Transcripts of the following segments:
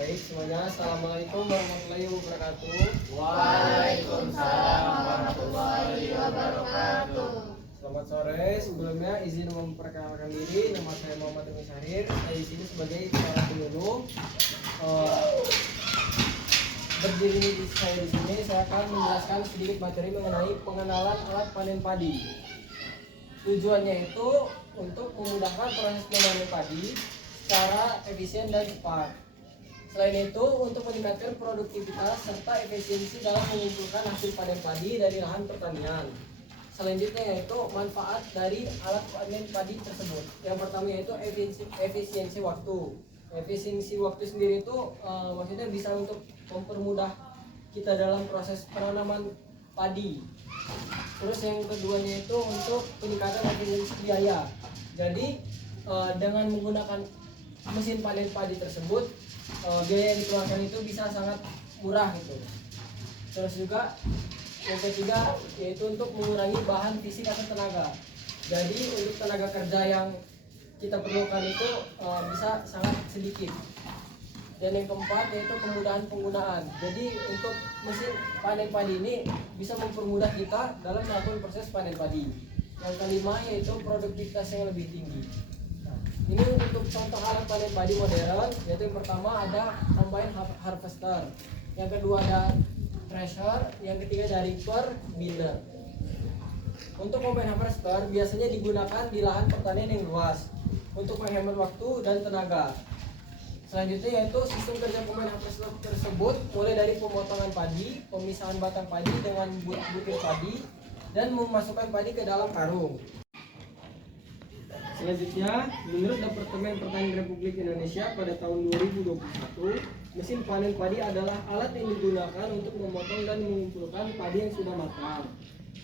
Baik semuanya, Assalamualaikum warahmatullahi wabarakatuh. Waalaikumsalam warahmatullahi wabarakatuh. Selamat sore. Sebelumnya izin memperkenalkan diri. Nama saya Muhammad Umi Syahrir. Saya di sini sebagai para penyuluh. Berdiri di sini, saya akan menjelaskan sedikit materi mengenai pengenalan alat panen padi. Tujuannya itu untuk memudahkan proses memanen padi secara efisien dan cepat. Selain itu, untuk meningkatkan produktivitas serta efisiensi dalam mengumpulkan hasil panen padi dari lahan pertanian. Selanjutnya yaitu manfaat dari alat panen padi tersebut. Yang pertama yaitu efisiensi waktu. Efisiensi waktu sendiri itu maksudnya bisa untuk mempermudah kita dalam proses penanaman padi. Terus yang keduanya itu untuk peningkatan efisiensi biaya. Jadi dengan menggunakan mesin panen padi tersebut, biaya yang dikeluarkan itu bisa sangat murah gitu. Terus juga yang ketiga yaitu untuk mengurangi bahan fisik atau tenaga. Jadi untuk tenaga kerja yang kita perlukan itu bisa sangat sedikit. Dan yang keempat yaitu kemudahan penggunaan. Jadi untuk mesin panen padi ini bisa mempermudah kita dalam melakukan proses panen padi. Yang kelima yaitu produktivitas yang lebih tinggi. Nah, ini untuk contoh alat panen padi modern, yaitu yang pertama ada combine harvester, yang kedua ada thresher, yang ketiga ada reaper, binder. Untuk combine harvester biasanya digunakan di lahan pertanian yang luas untuk menghemat waktu dan tenaga. Selanjutnya yaitu sistem kerja combine harvester tersebut mulai dari pemotongan padi, pemisahan batang padi dengan butir padi, dan memasukkan padi ke dalam karung. Selanjutnya, menurut Departemen Pertanian Republik Indonesia pada tahun 2021, mesin panen padi adalah alat yang digunakan untuk memotong dan mengumpulkan padi yang sudah matang.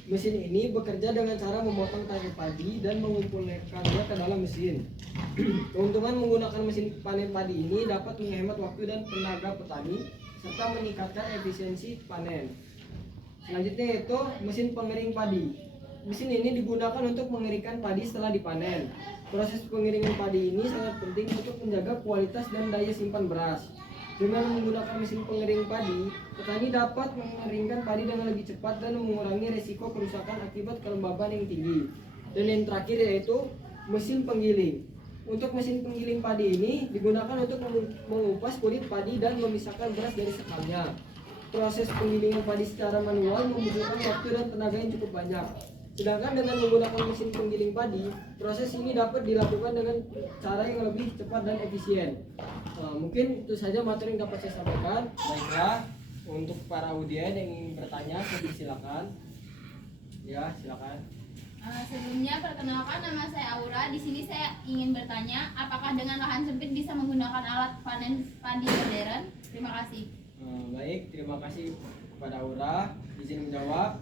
Mesin ini bekerja dengan cara memotong tangkai padi dan mengumpulkannya ke dalam mesin. Keuntungan menggunakan mesin panen padi ini dapat menghemat waktu dan tenaga petani serta meningkatkan efisiensi panen. Selanjutnya yaitu mesin pengering padi. Mesin ini digunakan untuk mengeringkan padi setelah dipanen. Proses pengeringan padi ini sangat penting untuk menjaga kualitas dan daya simpan beras. Dengan menggunakan mesin pengering padi, petani dapat mengeringkan padi dengan lebih cepat dan mengurangi risiko kerusakan akibat kelembaban yang tinggi. Dan yang terakhir yaitu mesin penggiling. Untuk mesin penggiling padi ini digunakan untuk mengupas kulit padi dan memisahkan beras dari sekamnya. Proses penggilingan padi secara manual membutuhkan waktu dan tenaga yang cukup banyak. Sedangkan dengan menggunakan mesin penggiling padi, proses ini dapat dilakukan dengan cara yang lebih cepat dan efisien. Mungkin itu saja materi yang dapat saya sampaikan. Baiklah, untuk para audien yang ingin bertanya, silakan. Ya, silakan. Sebelumnya perkenalkan, nama saya Aura. Di sini saya ingin bertanya, apakah dengan lahan sempit bisa menggunakan alat panen padi modern? Terima kasih. Baik, terima kasih kepada Aura. Izin menjawab.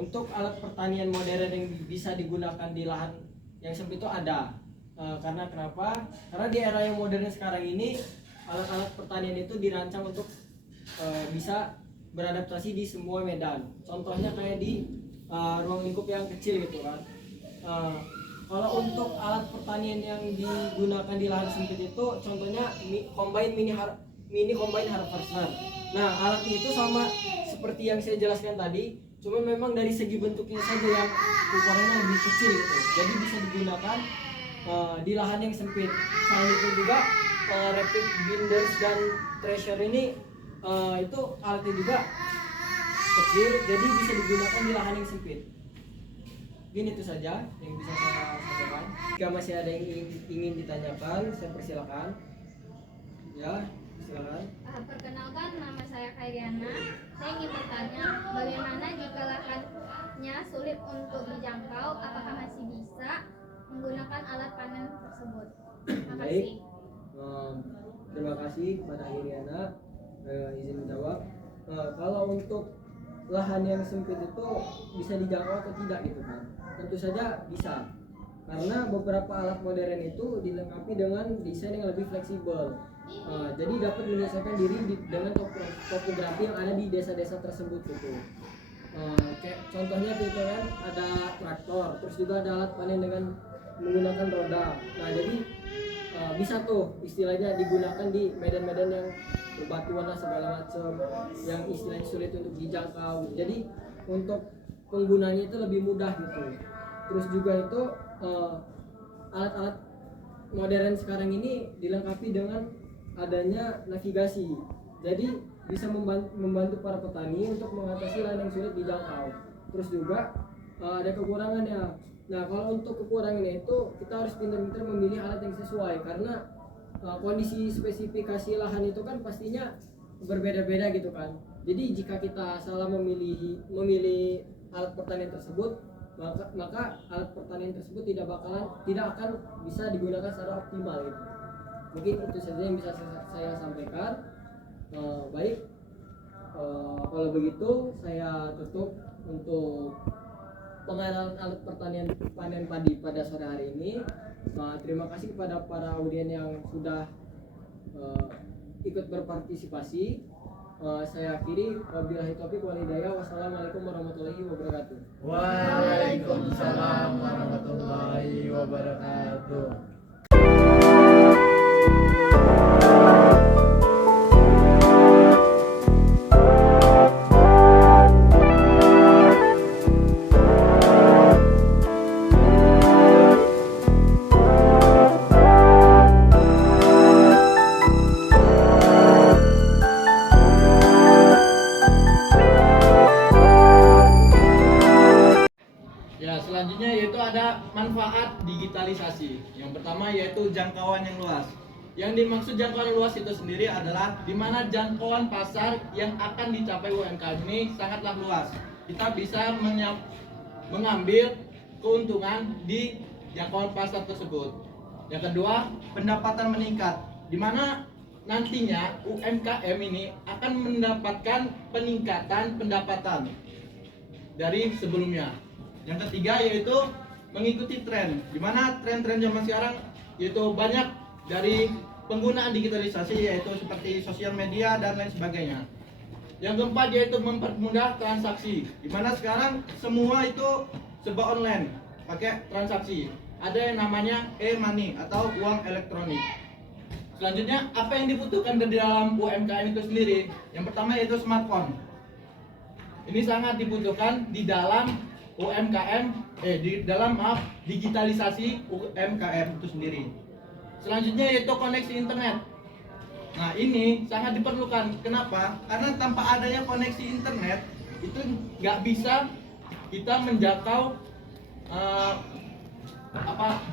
Untuk alat pertanian modern yang bisa digunakan di lahan yang sempit itu ada. Karena kenapa? Karena di era yang modern sekarang ini alat-alat pertanian itu dirancang untuk bisa beradaptasi di semua medan. Contohnya kayak di ruang lingkup yang kecil gitu kan. Kalau untuk alat pertanian yang digunakan di lahan sempit itu contohnya mini combine harvester. Nah, alat itu sama seperti yang saya jelaskan tadi, cuma memang dari segi bentuknya saja yang ukurannya lebih kecil gitu. Jadi bisa digunakan di lahan yang sempit. Selain itu juga rapid binders dan thresher ini itu alatnya juga kecil, jadi bisa digunakan di lahan yang sempit. Mungkin itu saja yang bisa saya sampaikan. Jika masih ada yang ingin ditanyakan, saya persilakan. Ya, silakan. Perkenalkan, nama saya Kairiana. Saya ingin bertanya, bagaimana jika lahannya sulit untuk dijangkau, apakah masih bisa menggunakan alat panen tersebut? Terima kasih. Terima kasih kepada Kairiana. Izin menjawab. Kalau untuk lahan yang sempit itu bisa dijangkau atau tidak gitu kan? Tentu saja bisa. Karena beberapa alat modern itu dilengkapi dengan desain yang lebih fleksibel. Jadi dapat menyesuaikan diri dengan topografi yang ada di desa-desa tersebut gitu. Kayak contohnya itu kan ada traktor, terus juga ada alat panen dengan menggunakan roda. Nah, jadi bisa tuh istilahnya digunakan di medan-medan yang berbatuan lah segala macam yang istilahnya sulit untuk dijangkau. Jadi untuk penggunanya itu lebih mudah gitu. Terus juga itu alat-alat modern sekarang ini dilengkapi dengan adanya navigasi. Jadi bisa membantu para petani untuk mengatasi lahan yang sulit dijangkau. Terus juga ada kekurangannya. Nah, kalau untuk kekurangannya itu kita harus pintar-pintar memilih alat yang sesuai karena kondisi spesifikasi lahan itu kan pastinya berbeda-beda gitu kan. Jadi jika kita salah memilih alat pertanian tersebut, maka alat pertanian tersebut tidak akan bisa digunakan secara optimal gitu. Mungkin itu saja yang bisa saya sampaikan. Baik, kalau begitu saya tutup untuk pengenalan alat pertanian panen padi pada sore hari ini. Terima kasih kepada para audien yang sudah ikut berpartisipasi. Saya akhiri, wabillahi taufiq wal hidayah. Wassalamualaikum warahmatullahi wabarakatuh. Waalaikumsalam warahmatullahi wabarakatuh. Ya, selanjutnya yaitu ada manfaat digitalisasi. Yang pertama yaitu jangkauan yang luas. Yang dimaksud jangkauan luas itu sendiri adalah di mana jangkauan pasar yang akan dicapai UMKM ini sangatlah luas. Kita bisa mengambil keuntungan di jangkauan pasar tersebut. Yang kedua, pendapatan meningkat. Di mana nantinya UMKM ini akan mendapatkan peningkatan pendapatan dari sebelumnya. Yang ketiga yaitu mengikuti tren, di mana tren-tren zaman sekarang yaitu banyak dari penggunaan digitalisasi yaitu seperti sosial media dan lain sebagainya. Yang keempat yaitu mempermudah transaksi, di mana sekarang semua itu serba online, pakai transaksi. Ada yang namanya e-money atau uang elektronik. Selanjutnya, apa yang dibutuhkan di dalam UMKM itu sendiri? Yang pertama yaitu smartphone. Ini sangat dibutuhkan di dalam digitalisasi UMKM itu sendiri. Selanjutnya yaitu koneksi internet. Nah, ini sangat diperlukan. Kenapa? Karena tanpa adanya koneksi internet itu nggak bisa kita menjangkau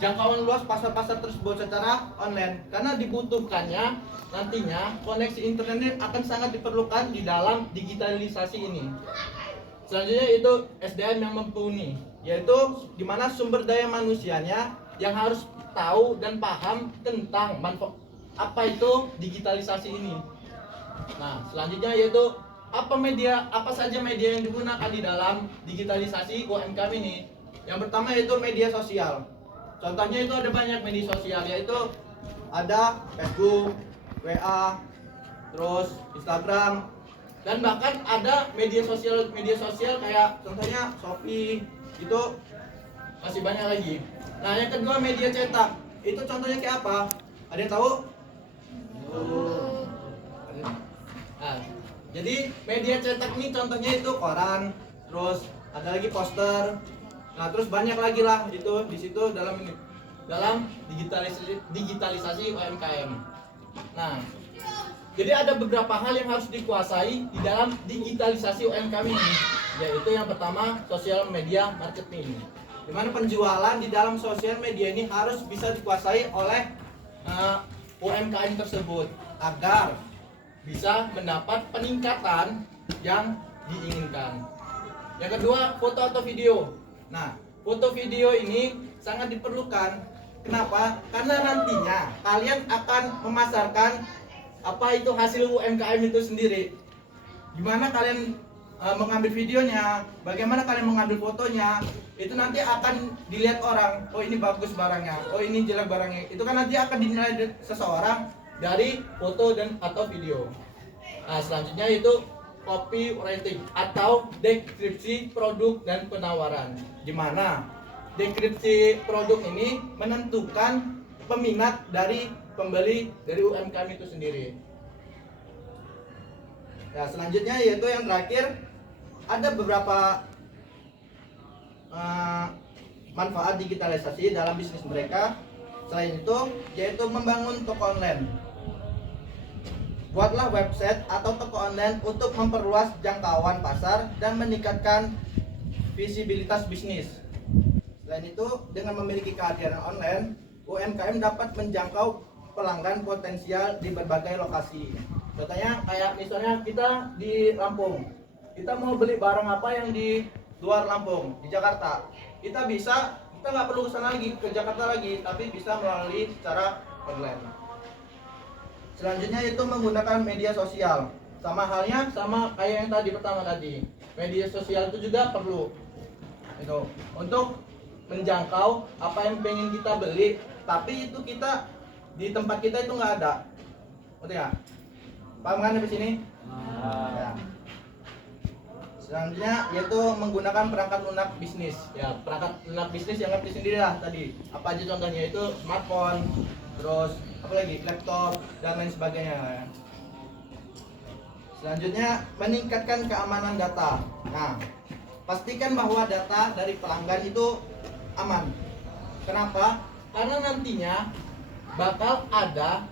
jangkauan luas pasar-pasar tersebut secara online. Karena dibutuhkannya nantinya koneksi internet ini akan sangat diperlukan di dalam digitalisasi ini. Selanjutnya itu SDM yang mumpuni, yaitu di mana sumber daya manusianya yang harus tahu dan paham tentang apa itu digitalisasi ini. Nah, selanjutnya yaitu apa saja media yang digunakan di dalam digitalisasi UMKM ini. Yang pertama yaitu media sosial. Contohnya itu ada banyak media sosial, yaitu ada Facebook, WA, terus Instagram, dan bahkan ada media sosial kayak contohnya Shopee, itu masih banyak lagi. Nah, yang kedua media cetak, itu contohnya kayak apa? Ada yang tahu? Nah, jadi media cetak ini contohnya itu koran, terus ada lagi poster. Nah, terus banyak lagi lah itu di situ dalam digitalisasi UMKM. Nah, jadi ada beberapa hal yang harus dikuasai di dalam digitalisasi UMKM ini, yaitu yang pertama sosial media marketing, di mana penjualan di dalam sosial media ini harus bisa dikuasai oleh UMKM tersebut agar bisa mendapat peningkatan yang diinginkan. Yang kedua, foto atau video. Nah, foto video ini sangat diperlukan. Kenapa? Karena nantinya kalian akan memasarkan apa itu hasil UMKM itu sendiri. Gimana kalian mengambil videonya, bagaimana kalian mengambil fotonya, itu nanti akan dilihat orang. Oh, ini bagus barangnya, oh ini jelek barangnya. Itu kan nanti akan dinilai seseorang dari foto dan atau video. Nah, selanjutnya itu copywriting atau deskripsi produk dan penawaran. Di mana deskripsi produk ini menentukan peminat dari pembeli dari UMKM itu sendiri. Ya, selanjutnya yaitu yang terakhir, ada beberapa manfaat digitalisasi dalam bisnis mereka. Selain itu, yaitu membangun toko online. Buatlah website atau toko online untuk memperluas jangkauan pasar dan meningkatkan visibilitas bisnis. Selain itu, dengan memiliki kehadiran online, UMKM dapat menjangkau pelanggan potensial di berbagai lokasi. Contohnya kayak misalnya kita di Lampung, kita mau beli barang apa yang di luar Lampung, di Jakarta, kita nggak perlu kesana lagi, ke Jakarta lagi, tapi bisa melalui secara online. Selanjutnya itu menggunakan media sosial. Sama halnya sama kayak yang pertama tadi. Media sosial itu juga perlu itu untuk menjangkau apa yang pengen kita beli, tapi itu kita di tempat kita itu nggak ada. Betul ya? Paham kan di sini? Ya. Selanjutnya yaitu menggunakan perangkat lunak bisnis. Ya, perangkat lunak bisnis yang ngerti sendiri lah tadi. Apa aja contohnya, itu smartphone, terus apa lagi, laptop dan lain sebagainya. Ya. Selanjutnya meningkatkan keamanan data. Nah, pastikan bahwa data dari pelanggan itu aman. Kenapa? Karena nantinya bakal ada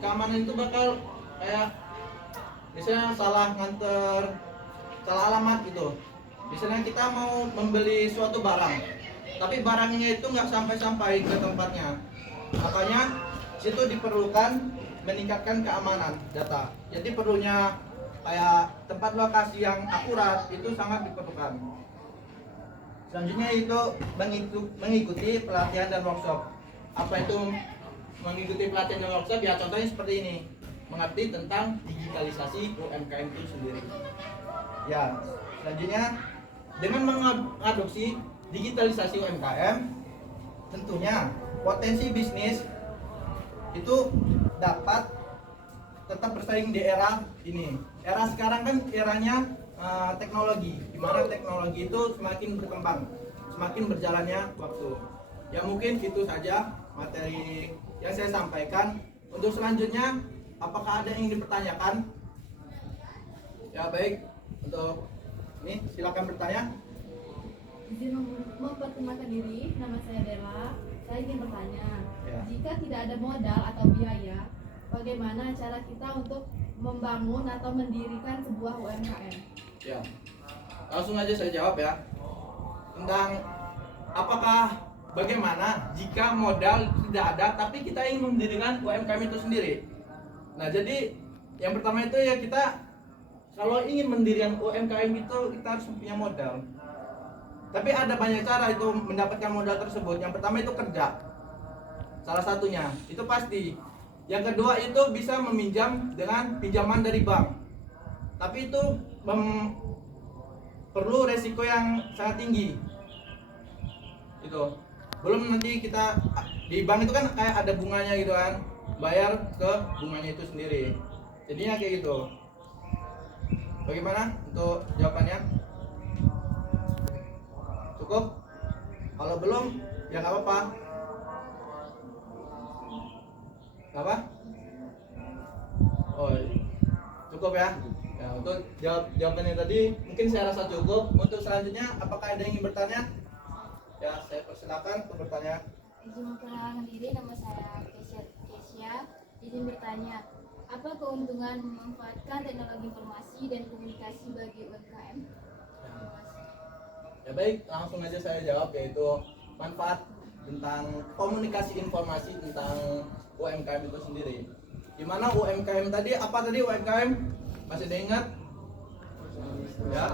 keamanan itu bakal kayak misalnya salah nganter, salah alamat gitu. Misalnya kita mau membeli suatu barang, tapi barangnya itu nggak sampai ke tempatnya. Makanya situ diperlukan meningkatkan keamanan data. Jadi perlunya kayak tempat lokasi yang akurat itu sangat diperlukan. Selanjutnya itu mengikuti pelatihan dan workshop. Apa itu mengikuti pelatihan dan workshop? Ya contohnya seperti ini, mengerti tentang digitalisasi UMKM itu sendiri. Ya, selanjutnya dengan mengadopsi digitalisasi UMKM, tentunya potensi bisnis itu dapat tetap bersaing di era ini. Era sekarang kan eranya teknologi, di mana teknologi itu semakin berkembang, semakin berjalannya waktu. Ya mungkin itu saja materi yang saya sampaikan. Untuk selanjutnya, apakah ada yang dipertanyakan? Ya baik, untuk ini silakan bertanya. Izin memperkenalkan diri, nama saya Dela. Saya ingin bertanya, Ya. jika tidak ada modal atau biaya, bagaimana cara kita untuk membangun atau mendirikan sebuah UMKM? Ya, langsung aja saya jawab ya. Tentang apakah bagaimana jika modal tidak ada tapi kita ingin mendirikan UMKM itu sendiri. Nah, jadi yang pertama itu ya, kita kalau ingin mendirikan UMKM itu kita harus punya modal. Tapi ada banyak cara itu mendapatkan modal tersebut. Yang pertama itu kerja, salah satunya itu pasti. Yang kedua itu bisa meminjam dengan pinjaman dari bank. Tapi itu perlu resiko yang sangat tinggi. Itu belum nanti kita di bank itu kan kayak ada bunganya gitu kan, bayar ke bunganya itu sendiri. Jadinya kayak gitu. Bagaimana untuk jawabannya? Cukup? Kalau belum ya nggak apa-apa. Apa? Oh, cukup ya. Ya, untuk jawabannya tadi mungkin saya rasa cukup. Untuk selanjutnya, apakah ada yang ingin bertanya? Ya, saya persilakan untuk bertanya. Izin memperkenalkan diri, nama saya Kesia. Izin bertanya, apa keuntungan memanfaatkan teknologi informasi dan komunikasi bagi UMKM? Ya baik, langsung aja saya jawab, yaitu manfaat tentang komunikasi informasi tentang UMKM itu sendiri. Gimana UMKM tadi? Apa tadi UMKM? Masih ada ingat? Ya.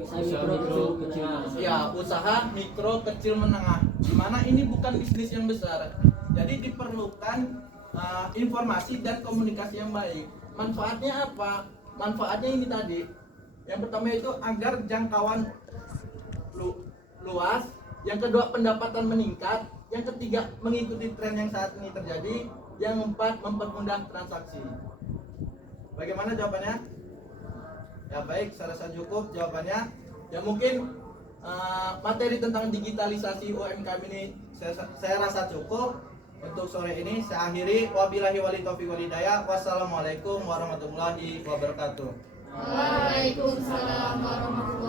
Usaha mikro kecil. Ya, usaha mikro kecil menengah. Dimana ini bukan bisnis yang besar. Jadi diperlukan informasi dan komunikasi yang baik. Manfaatnya apa? Manfaatnya ini tadi. Yang pertama itu agar jangkauan luas. Yang kedua, pendapatan meningkat. Yang ketiga, mengikuti tren yang saat ini terjadi. Yang keempat, mempermudah transaksi. Bagaimana jawabannya? Ya baik, saya rasa cukup jawabannya. Ya mungkin materi tentang digitalisasi UMKM ini saya rasa cukup. Untuk sore ini saya akhiri. Wabillahi wali taufiq walhidayah. Wassalamualaikum warahmatullahi wabarakatuh. Waalaikumsalam warahmatullahi